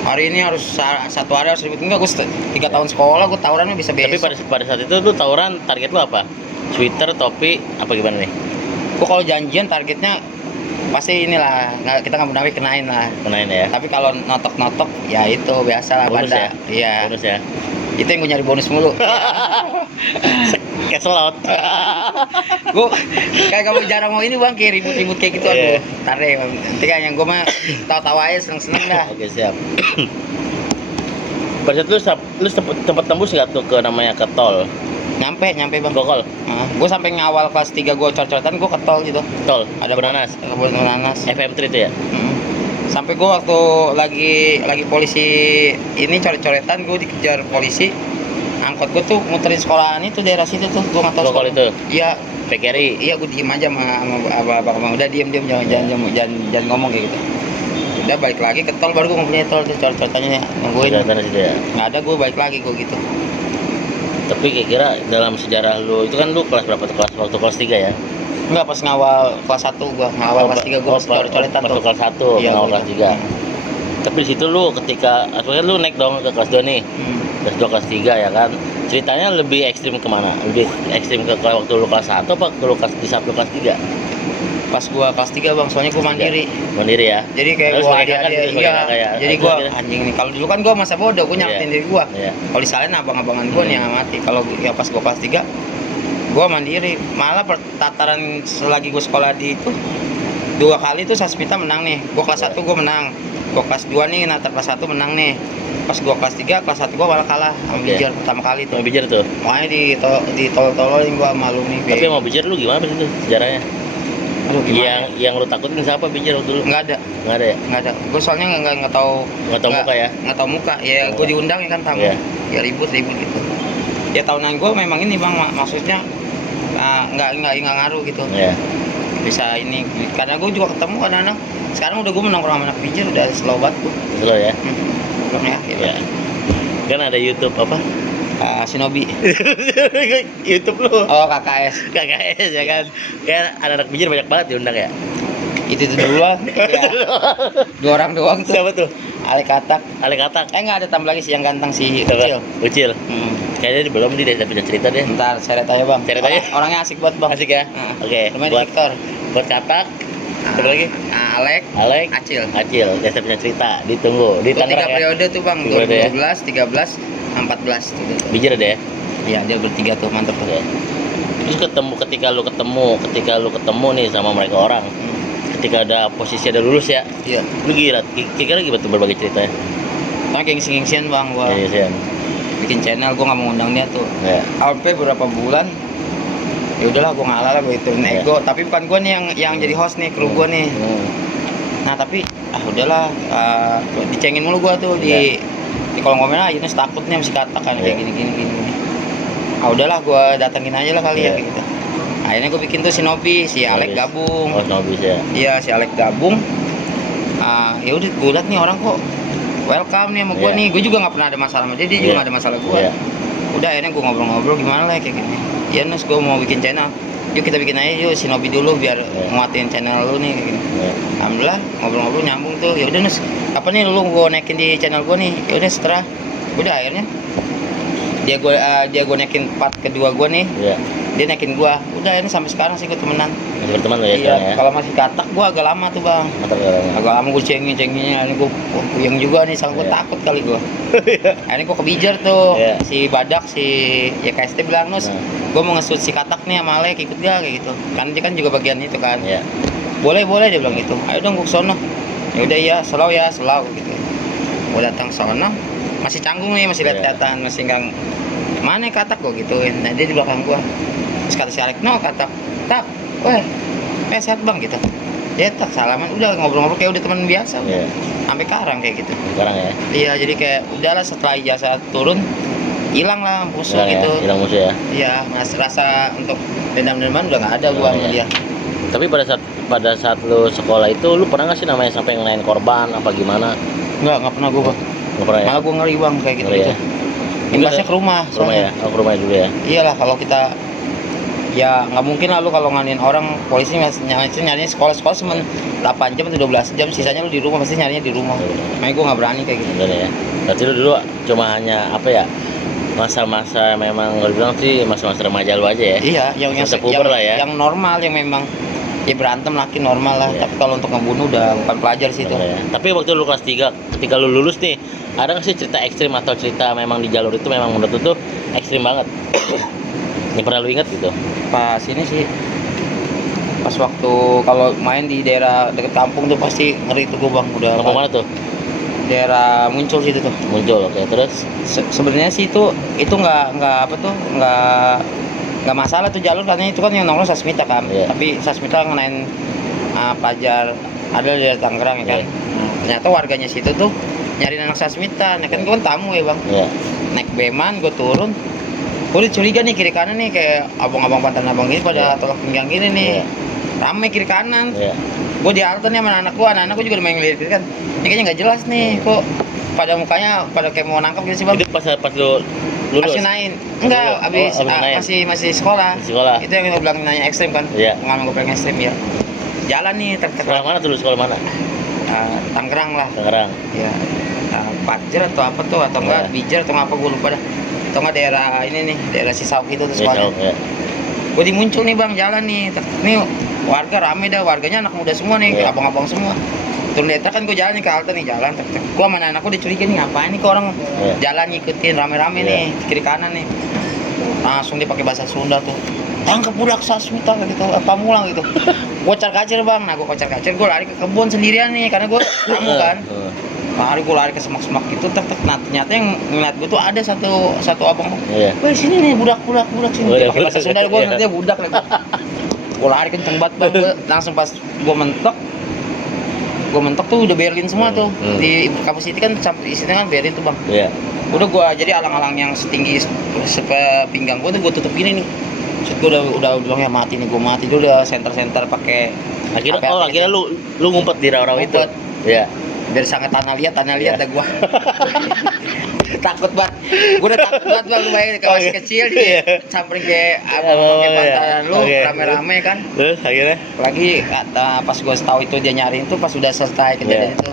Hari ini harus satu hari harus ribut. Enggak, gua 3 tahun sekolah, gua tawurannya bisa Tapi besok. pada saat itu lu tawuran target lu apa? Sweater, topi, apa gimana nih? Gua kalau janjian targetnya pasti inilah, kita nggak munafik kenain lah. Kenain ya? Tapi kalau notok-notok ya itu biasa lah Bonus banda. ya? Iya. Bonus ya? Itu yang gue nyari bonus mulu. Kayak selot. Gue kayak kamu jarang mau ini bang, kayak ribut-ribut kayak gitu. Iya. Aduh, tarik. Nanti kan yang gue mah tawa-tawa aja, seneng-seneng dah. Oke, siap. Pada saat lu tempat tembus nggak tuh ke namanya ke tol? Nyampe bang. Gokol. Gue sampai ngawal kelas 3 gue cor-coretan, gue ke tol gitu. Tol. Ada Bananas. kebun bananas. FM3 itu ya? Sampai gue waktu lagi polisi ini coret-coretan, gue dikejar polisi. Angkot gue tuh muterin sekolahan itu daerah situ tuh, gue nggak tahu. Gokol itu. Iya. PKRI. Iya, gue diem aja sama abang udah diem jangan ngomong kayak gitu. Udah balik lagi ke tol, baru gue ngomongnya tol tuh coret-coretannya nungguin. Kelihatan situ ya. Nggak ada, gue balik lagi gue gitu. Tapi kira-kira dalam sejarah lu itu kan lu kelas berapa tuh? Waktu kelas 3 ya? Enggak, pas ngawal kelas 1 gua, ngawal kelas 3 gua coret-coretan Waktu tuh. kelas 1, Iya, ngawal gua kelas itu. 3. Tapi di situ lu ketika akhirnya lu naik dong ke kelas 2 nih. Kelas 2 kelas 3 ya kan. Ceritanya lebih ekstrim kemana? Lebih ekstrim ke waktu lu kelas 1 apa ke lu kelas di saat lu kelas 3? Pas gua kelas 3 bang, soalnya gua mandiri. Mandiri ya. Jadi kayak Harus gua sebagai kakak ada gitu, sebagai iya. kakak ya. Jadi Harus gua sebagai- anjing nih. Kalau dulu kan gua masa bodoh, gua nyampetin Iya. diri gua. Iya. Kalau disalahin abang-abangan gua nih yang mati. Kalau ya pas gua kelas 3 gua mandiri. Malah tataran selagi gua sekolah di itu 2 kali tuh Saspita menang nih. Gua kelas 1 gua menang. Gua kelas 2 nih Natar kelas 1 menang nih. Pas gua kelas 3, kelas 1 gua malah kalah sama Oke. Bijar pertama kali tuh. Mau bijar tuh. Makanya ditolol-tololin gua malu nih. Tapi mau bijar lu gimana itu sejarahnya? Aduh, gimana? Yang lu takutin siapa bijar waktu dulu? Nggak ada. Nggak ada ya? Nggak ada. Gue soalnya nggak tahu. Nggak tahu muka ya? Nggak tahu muka. Ya Oh. gue diundang ya kan tamu. Iya. Ya ribut gitu. Ya tahunan gue memang ini bang, maksudnya nggak ngaruh gitu. Iya. Bisa ini. Karena gue juga ketemu kadang-kadang. Sekarang udah gue menongkrong sama anak pijar udah slow banget gue. Slow ya. Belum ya. Iya. Kan ada YouTube apa? Shinobi. YouTube lu. Oh KKS. KKS ya kan. Kayak anak-anak bijar banyak banget diundang ya. Itu dulu lah. Ya. 2 orang doang tuh. Siapa tuh? Ale Katak. Ale Katak. Nggak ada tambah lagi si yang ganteng si Siapa? Ucil. Ucil. Kayaknya dia belum dia punya cerita deh. Ntar seret aja bang. Seret aja. Orangnya asik banget bang. Asik ya. Heeh. Oke. Namanya Buat Victor. buat Katak. Siapa lagi? Alek. Alek. Acil. Acil. Dia punya cerita. Ditunggu. Di Itu 3 Tangerang ya. periode tuh bang, 3 periode ya? 2012, 13, 14 tuh. Bijar ada ya. Iya dia bertiga tuh mantep tuh. Oke. Terus ketika lu ketemu nih sama mereka orang. Ketika ada posisi ada lulus ya. Iya. Lu gila. Kira-kira gimana tuh berbagi ceritanya? Soalnya gengsi-gengsian bang, gua Iya, Sian. bikin channel, gua nggak mau undang dia tuh. Ya. Sampai beberapa bulan, ya udahlah gua ngalah lah begitu Iya. ego. Tapi bukan gua nih yang jadi host nih, kru gua nih. Nah tapi udahlah, dicengin mulu gua tuh di kolom komen. Yunus takut nih mesti katakan Iya. kayak gini. Udahlah gua datengin aja lah kali Iya. ya kayak gitu. Akhirnya gua bikin tuh Shinobi, si Alek Nobis. gabung. Oh, Nobis ya. Iya si Alek gabung. Ya udah gue liat nih orang kok welcome nih sama gue Iya. nih. Gue juga nggak pernah ada masalah sama dia juga Iya. nggak ada masalah gue. Iya. Udah akhirnya gue ngobrol-ngobrol gimana lah kayak gini. Iya Nus, gue mau bikin channel. Yuk kita bikin aja yuk Shinobi dulu biar Iya. nguatin channel lu nih kayak gini. Iya. Alhamdulillah ngobrol-ngobrol nyambung tuh. Ya udah Nus, apa nih lu gue naikin di channel gue nih. Ya udah setelah udah akhirnya dia gue naikin part kedua gue nih. Iya. Dia naikin gue. Udah akhirnya sampai sekarang sih gue temenan. Masih berteman lo ya Iya, sekarang ya. kalau masih Katak gue agak lama tuh bang. Mantap ya. Agak lama gue cenginnya, ini gue puyeng juga nih, sang gue Iya. takut kali gue. Akhirnya gue kebijar tuh, Iya. si Badak, si ya KST bilang Nus, Nah. gue mau nge-shoot si Katak nih sama Alek, ikut gak kayak gitu. Kan dia kan juga bagian itu kan. Iya. Boleh dia bilang gitu. Ayo dong gue kesono. Ya udah iya, selalu gitu. Gue datang sono, masih canggung nih, masih Iya. lihat-lihatan, masih nggak mana ya Katak gue gituin. Nah dia di belakang gue. Terus kata si Alek, no Katak, tak, weh, sehat bang gitu. Ya tak salaman, udah ngobrol-ngobrol kayak udah teman biasa. Iya. Sampai karang kayak gitu. Sekarang ya. Iya, jadi kayak udahlah setelah ijazah turun hilang lah musuh Hilang ya. gitu. Hilang musuh ya. Iya, rasa untuk dendam-dendaman udah nggak ada gua sama Iya. dia. Tapi pada saat lu sekolah itu lu pernah nggak sih namanya sampai ngelain korban apa gimana? Nggak pernah gua. Nggak pernah ya? Malah gua ngeri bang kayak gitu. Ngeri ya? Imbasnya ke rumah. Ke rumah ya? soalnya. Oh, ke rumah dulu ya. Iyalah kalau kita ya nggak mungkin lah lu kalau nganin orang polisi nyarinya sekolah cuma 8 jam atau 12 jam, sisanya lu di rumah, pasti nyarinya di rumah. Makanya gua nggak berani kayak gitu. Bener ya. Berarti lu dulu cuma hanya apa ya? Masa-masa memang lu bilang sih masa-masa remaja lu aja ya. Iya, Masa puber lah ya. yang normal, yang memang ya berantem laki normal lah. Iya. Tapi kalau untuk ngebunuh udah bukan pelajar sih itu. Bener ya. Tapi waktu lu kelas 3 ketika lu lulus nih, ada nggak sih cerita ekstrim atau cerita memang di jalur itu memang menurut lu tuh ekstrim banget? Yang pernah lu ingat gitu? Pas ini sih, pas waktu kalau main di daerah deket kampung tuh pasti ngeri tuh gue bang. Udah Kampung mana tuh? daerah Muncul situ tuh. Muncul, oke. Terus? Sebenarnya sih itu nggak apa tuh, nggak masalah tuh jalur, karena itu kan yang nongol Sasmita kan. Iya. Tapi Sasmita ngenain pelajar ada dari Tangerang ya kan. Iya. Ternyata warganya situ tuh nyari anak Sasmita. Nah kan gue kan tamu ya bang. Iya. Naik beman gue turun, gue udah curiga nih kiri kanan nih kayak abang-abang Pantan Abang gini pada tolak pinggang gini nih. Iya. Rame kiri kanan. Iya. Gue di halte nih sama anak gue juga udah main ngelirik kan. Ini kayaknya nggak jelas nih, kok pada mukanya pada kayak mau nangkap gitu sih bang. Itu pas lu lulus? Masih naik. Enggak, abis naik. masih sekolah. Sekolah. Itu yang gue bilang nanya ekstrim kan. Iya. Pengalaman gue pengen ekstrim ya. Jalan nih Sekolah mana tuh lu? Sekolah mana? Tangerang lah. Tangerang. Ya. Pajer atau apa tuh, atau enggak Iya. Bijer atau apa gue lupa dah. Atau enggak daerah ini nih, daerah Cisauk itu tuh Iya, sekolahnya. Cisauk, ya. Gue dimuncul nih bang, jalan nih. Nih warga rame dah, warganya anak muda semua nih, Iya. abang-abang semua. Turun deta kan gue jalan nih ke halte nih, jalan. Gue sama anak gue dicuriga nih, ngapain nih kok orang Iya. jalan ngikutin rame-rame Iya. nih, kiri kanan nih. Langsung dia pakai bahasa Sunda tuh. Tangkap budak Sasmita gitu, Pamulang gitu. Gue kocar-kacir bang, nah gue kocar-kacir, gue lari ke kebun sendirian nih, karena gue tamu kan. Gue lari ke semak-semak gitu, nah ternyata yang ngeliat gue tuh ada satu abang. Iya. Wah sini nih budak sini. Budak, Pakai bahasa budak. Sunda, gue Iya. nanti budak lagi. Gue lari kenceng banget bang, langsung pas gue mentok tuh udah Berlin semua tuh. Di kampus itu kan sampai isinya kan Berlin tuh bang. Iya. Udah gue jadi alang-alang yang setinggi sepinggang gue tuh gue tutup gini nih. Terus gue udah bilang ya mati nih, gue mati. Dia udah senter pakai Akhirnya lu ngumpet di rawa-rawa itu. Ngumpet. Iya. dari sangat tanah liat Iya. dah gua. Takut banget. Gua udah takut banget bang, lu bayangin kalau masih kecil Iya. samperin kayak abang pakai pantalan lu Oke. rame-rame kan. Terus akhirnya? Lagi kata pas gua tahu itu dia nyariin tuh pas sudah selesai kejadian itu.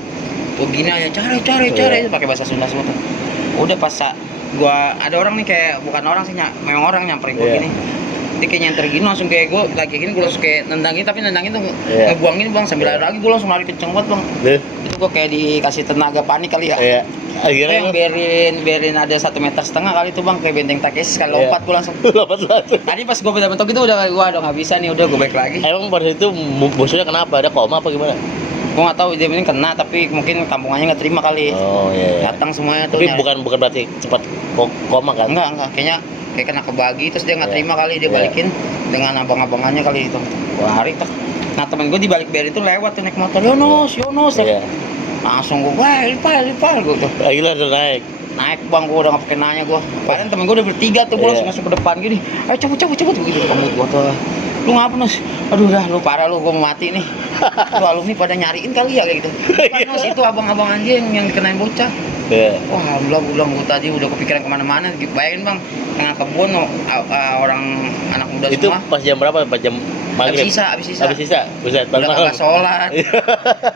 Tuh gini aja cari Iya. pakai bahasa Sunda semua tuh. Udah pas gua ada orang nih kayak bukan orang sih memang orang nyamperin gua Iya. gini. Dia kayak nyenter gini langsung kayak gue lagi gini, gue langsung kayak nendangin, tapi nendangin tuh Iya. ngebuangin bang sambil lari lagi, gue langsung lari kenceng banget bang. Terus? Itu gue kayak dikasih tenaga panik kali ya. Iya. Itu Akhirnya yang biarin ada 1,5 meter kali tuh bang, kayak benteng Takeshi sekali Iya. lompat gue langsung. lompat. Tadi pas gue bentuk itu udah nggak bisa nih, udah gue balik lagi. Emang pada itu bosnya kenapa? Ada koma apa gimana? Gue nggak tahu dia mungkin kena, tapi mungkin kampungannya nggak terima kali. Oh iya. Datang semuanya tuh. Tapi nyari. bukan berarti cepat koma kan? Enggak, kayaknya kayak kena kebagi terus dia nggak Iya. terima kali, dia Iya. balikin dengan abang-abangannya kali itu. Gue lari tuh. Nah temen gue di balik Beri itu lewat tuh naik motor, Yonos. Iya. Langsung gue, wah lipal gue tuh. Akhirnya udah naik. Naik bang, gue udah gak pakai nanya gue. Padahal temen gue udah bertiga tuh, gue Iya. langsung masuk ke depan gini. Ayo cabut begitu kamu gue tuh. Lu ngapa Nos? Aduh dah, lu parah lu, gue mau mati nih. Lu alumni pada nyariin kali ya kayak gitu. Bukan Nos, itu abang-abang anjing yang dikenain bocah. Iya. Wah alhamdulillah, gue bilang gue tadi udah kepikiran kemana-mana. Bayangin bang, tengah kebun orang anak muda Itu semua. pas jam berapa? Pas jam maghrib? Habis sisa. Habis sisa? Buset, pas Udah malam. kagak sholat,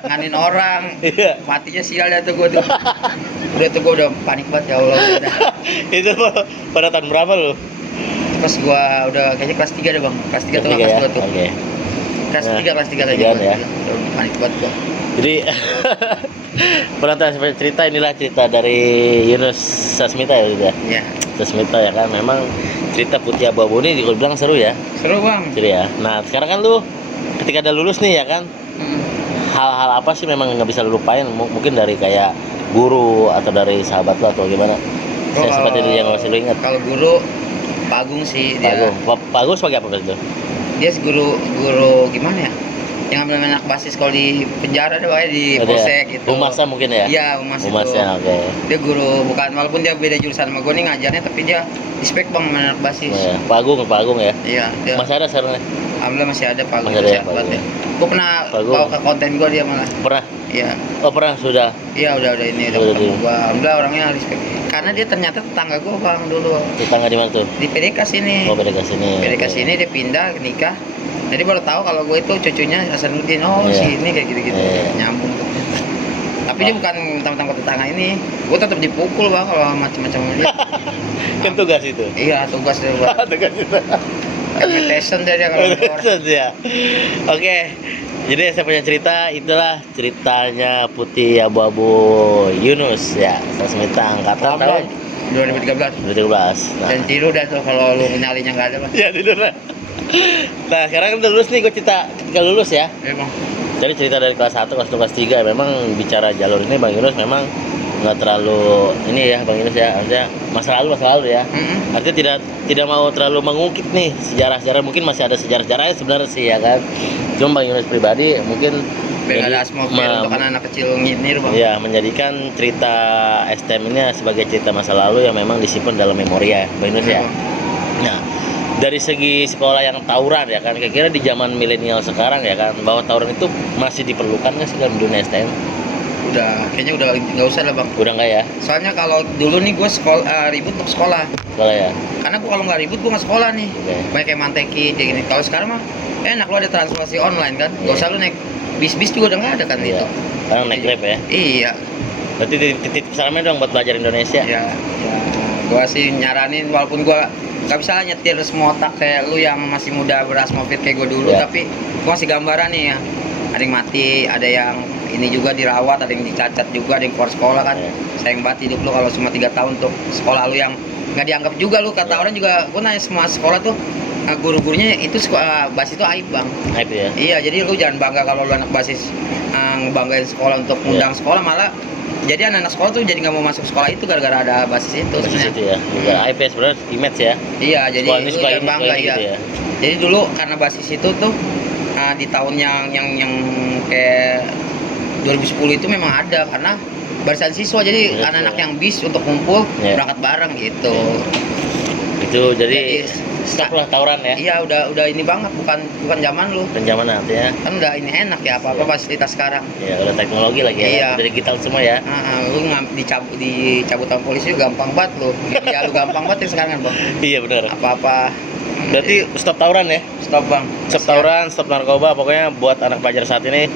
nganin orang. Iya. Matinya sial dah tuh gue tuh. Gue udah panik banget ya Allah. Udah. Itu pada tahun berapa lu? Pas gua udah kayaknya kelas 3 deh bang, kelas 3 tuh Kelas kelas tiga 2 tuh. Oke. Kelas Nah, 3 kayaknya tigaan gua. ya. Udah panik banget gua. Jadi penonton sampai cerita, inilah cerita dari Yunus Sasmita ya gitu ya. Iya. Sasmita ya kan, memang cerita Putih Abu-Abu ini juga bilang seru ya. Seru bang. Seru ya. Nah sekarang kan lu ketika udah lulus nih ya kan, hal-hal apa sih memang nggak bisa lu lupain? Mungkin dari kayak guru atau dari sahabat lu atau gimana? Saya sempat itu yang masih lu ingat. Kalau guru Pak Agung sih dia. Pak Agung sebagai apa itu? Dia guru gimana ya? Yang ambil anak basis kalau di penjara deh pokoknya di Ada polsek gitu. Humasnya mungkin ya? Iya, humas itu. Humasnya, oke. Dia guru, bukan, walaupun dia beda jurusan sama gue nih ngajarnya, tapi dia respect bang sama anak basis. Oh, ya. Pak Agung ya? Iya, dia. Masih ada sekarang? Alhamdulillah masih ada Pak Agung. Masih ada ya, sehat Pak banget Agung. ya. Gue pernah Pak Agung. bawa ke konten gue dia malah. Pernah? Iya. Oh pernah, sudah? Iya udah ini udah Udah ketemu di- gua. Alhamdulillah orangnya respect. Karena dia ternyata tetangga gua bang dulu Tetangga di mana tuh? di PDK sini. Oh beda ke sini. PDK Oke. sini dia pindah nikah. Jadi baru tahu kalau gue itu cucunya Hasanuddin. Oh Iya. si ini kayak gitu-gitu. Iya. Nyambung tuh. Tapi dia bukan mentang-mentang ke tetangga ini. Gue tetap dipukul bang kalau macam-macam dia. Kan tugas itu. Iya tugas dia buat Tugas itu. invitation dia kalau keluar. ya. Oke. Jadi saya punya cerita, itulah ceritanya Putih Abu-Abu Yunus ya, Sasmita angkatan tahun 2013. 2013. Nah. Dan tidur dah tuh kalau lu nyalinya nggak ada Bang. Ya tidur lah. Nah sekarang kan udah lulus nih, gue cerita ketika lulus ya. Emang. Jadi cerita dari kelas 1, kelas 2, kelas 3. Memang bicara jalur ini Bang Yunus memang nggak terlalu ini ya Bang Yunus ya, artinya masa lalu ya. Artinya tidak mau terlalu mengungkit nih sejarah-sejarah, mungkin masih ada sejarah-sejarahnya sebenarnya sih ya kan. Cuma Bang Yunus pribadi mungkin Biar ada atmosfer untuk anak-anak kecil nyinyir Bang. ya menjadikan cerita STM ini sebagai cerita masa lalu yang memang disimpan dalam memori ya Bang Yunus ya. Nah dari segi sekolah yang tawuran ya kan, kira-kira di zaman milenial sekarang ya kan, bahwa tawuran itu masih diperlukan nggak sih dalam dunia STM? Kayaknya udah nggak usah lah Bang. Udah nggak ya? Soalnya kalau dulu nih gue ribut untuk sekolah. Sekolah ya? Karena gue kalau nggak ribut gue nggak sekolah nih. Oke. Banyak kayak manteki kayak gini. Kalau sekarang mah enak, lo ada transportasi online kan. Nggak usah lo naik bis juga udah nggak ada kan Iya. itu. Sekarang naik Grab ya? Iya. Berarti titip salamnya dong buat belajar Indonesia. Ya, gue sih nyaranin walaupun gue gak bisa lah nyetir semua otak kayak lu yang masih muda berasma fit kayak gue dulu, Ya. tapi gue masih gambaran nih ya. Ada yang mati, ada yang ini juga dirawat, ada yang dicacat juga, ada yang keluar sekolah kan. Ya. Sayang banget hidup lu kalau cuma 3 tahun untuk sekolah lu yang nggak dianggap juga lu. Kata Ya. orang juga, gue nanya semua sekolah tuh guru-gurunya itu basis itu aib Bang. Hype ya? Iya, jadi lu jangan bangga kalau lu anak basis ngebanggain sekolah untuk undang sekolah, malah jadi anak-anak sekolah tuh jadi nggak mau masuk sekolah itu gara-gara ada basis itu Basis sebenarnya. itu ya? Juga hype ya sebenarnya, image ya? Iya, jadi Sekolah ini, lu sekolah jangan ini, bangga sekolah ini ya. gitu ya? Jadi dulu karena basis itu tuh di tahun yang kayak 2010 itu memang ada karena barisan siswa, jadi Iya, anak-anak iya. yang bis untuk kumpul Iya. berangkat bareng gitu. Itu jadi Jadi, stop lah tawuran ya? Iya, udah ini banget, bukan zaman lu. Dan zaman artinya Kan udah ini enak ya, apa-apa fasilitas sekarang. ya udah teknologi lagi ya, Iya. udah digital semua ya. Lu dicabut sama polisi juga gampang banget lu. Ya lu gampang banget ya sekarang kan Bang. Iya benar. Apa-apa. Berarti stop tawuran ya? Stop Bang. Stop tawuran, stop narkoba, pokoknya buat anak pelajar saat ini.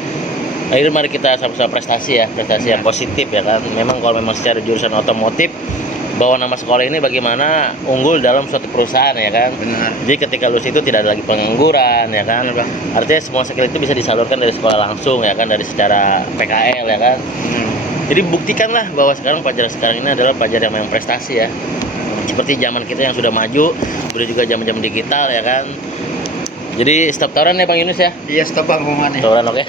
Akhirnya mari kita sama-sama prestasi ya, prestasi yang positif ya kan. Memang kalau memang secara jurusan otomotif, bawa nama sekolah ini bagaimana unggul dalam suatu perusahaan ya kan. Benar. Jadi ketika lulus itu tidak ada lagi pengangguran ya kan. Benar, Bang. Artinya semua skill itu bisa disalurkan dari sekolah langsung ya kan, dari secara PKL ya kan. Jadi buktikanlah bahwa sekarang pelajar sekarang ini adalah pelajar yang memang prestasi ya. Seperti zaman kita yang sudah maju, udah juga zaman-zaman digital ya kan. Jadi stop tawuran ya Bang Yunus ya. Iya, stop Bang omongannya. Tawuran oke.